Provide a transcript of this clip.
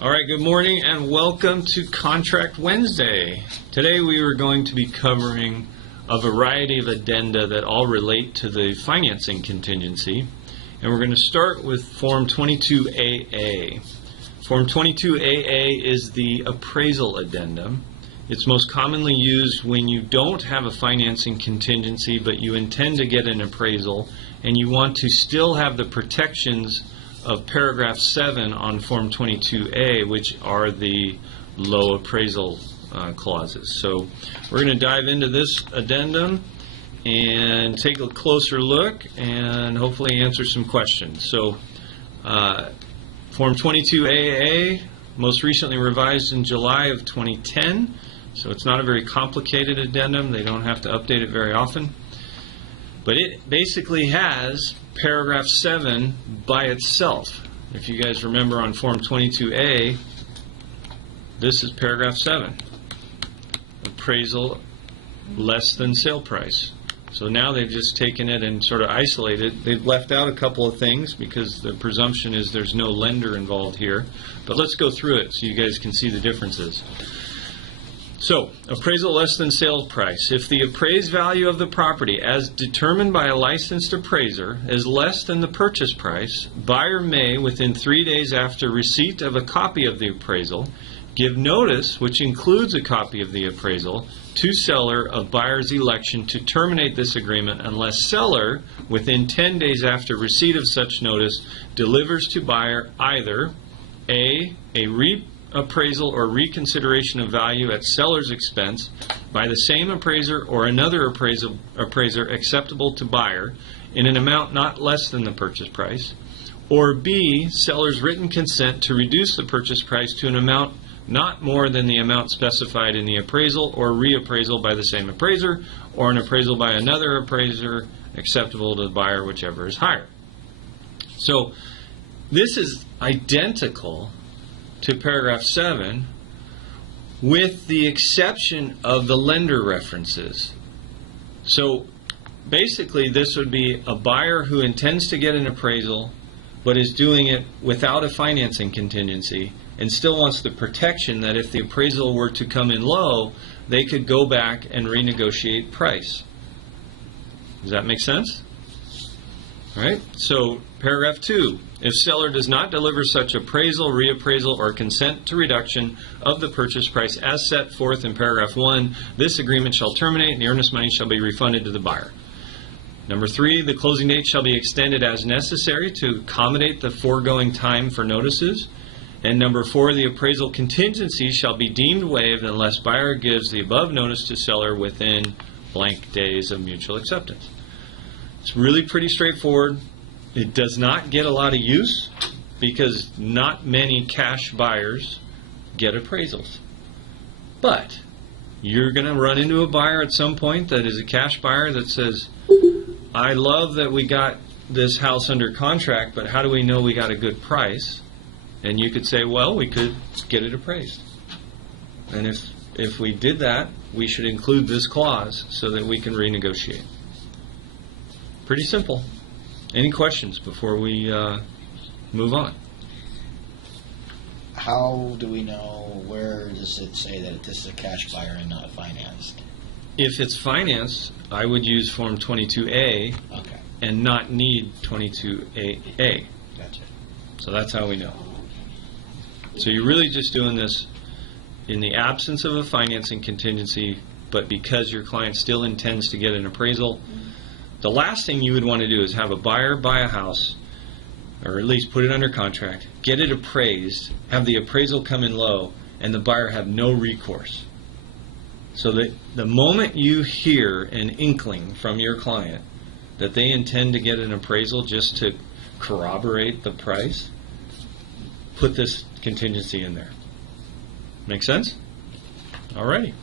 All right, good morning and welcome to Contract Wednesday. Today we are going to be covering a variety of addenda that all relate to the financing contingency. And we're going to start with Form 22AA. Form 22AA is the appraisal addendum. It's most commonly used when you don't have a financing contingency but you intend to get an appraisal and you want to still have the protections of paragraph 7 on Form 22A, which are the low appraisal clauses. So we're going to dive into this addendum and take a closer look and hopefully answer some questions. So Form 22AA, most recently revised in July of 2010, so it's not a very complicated addendum. They don't have to update it very often. But it basically has paragraph 7 by itself. If you guys remember on Form 22A, this is paragraph 7. Appraisal less than sale price. So now they've just taken it and sort of isolated. They've left out a couple of things because the presumption is there's no lender involved here. But let's go through it so you guys can see the differences. So, appraisal less than sale price. If the appraised value of the property as determined by a licensed appraiser is less than the purchase price, buyer may, within 3 days after receipt of a copy of the appraisal, give notice, which includes a copy of the appraisal, to seller of buyer's election to terminate this agreement unless seller, within 10 days after receipt of such notice, delivers to buyer either a reappraisal or reconsideration of value at seller's expense by the same appraiser or another appraiser acceptable to buyer in an amount not less than the purchase price, or B, seller's written consent to reduce the purchase price to an amount not more than the amount specified in the appraisal or reappraisal by the same appraiser or an appraisal by another appraiser acceptable to the buyer, whichever is higher. So this is identical to paragraph 7 with the exception of the lender references. So basically this would be a buyer who intends to get an appraisal but is doing it without a financing contingency and still wants the protection that if the appraisal were to come in low, they could go back and renegotiate price. Does that make sense? All right, so paragraph 2, if seller does not deliver such appraisal, reappraisal, or consent to reduction of the purchase price as set forth in paragraph 1, this agreement shall terminate and the earnest money shall be refunded to the buyer. Number 3, the closing date shall be extended as necessary to accommodate the foregoing time for notices. And number 4, the appraisal contingency shall be deemed waived unless buyer gives the above notice to seller within blank days of mutual acceptance. It's really pretty straightforward. It does not get a lot of use because not many cash buyers get appraisals. But you're going to run into a buyer at some point that is a cash buyer that says, I love that we got this house under contract, but how do we know we got a good price? And you could say, well, we could get it appraised. And if we did that, we should include this clause so that we can renegotiate. Pretty simple. Any questions before we move on? How do we know, where does it say that this is a cash buyer and not financed? If it's financed, I would use Form 22A Okay. and not need 22AA. Gotcha. So that's how we know. So you're really just doing this in the absence of a financing contingency, but because your client still intends to get an appraisal. The last thing you would want to do is have a buyer buy a house, or at least put it under contract, get it appraised, have the appraisal come in low, and the buyer have no recourse. So that the moment you hear an inkling from your client that they intend to get an appraisal just to corroborate the price, put this contingency in there. Make sense? Alrighty.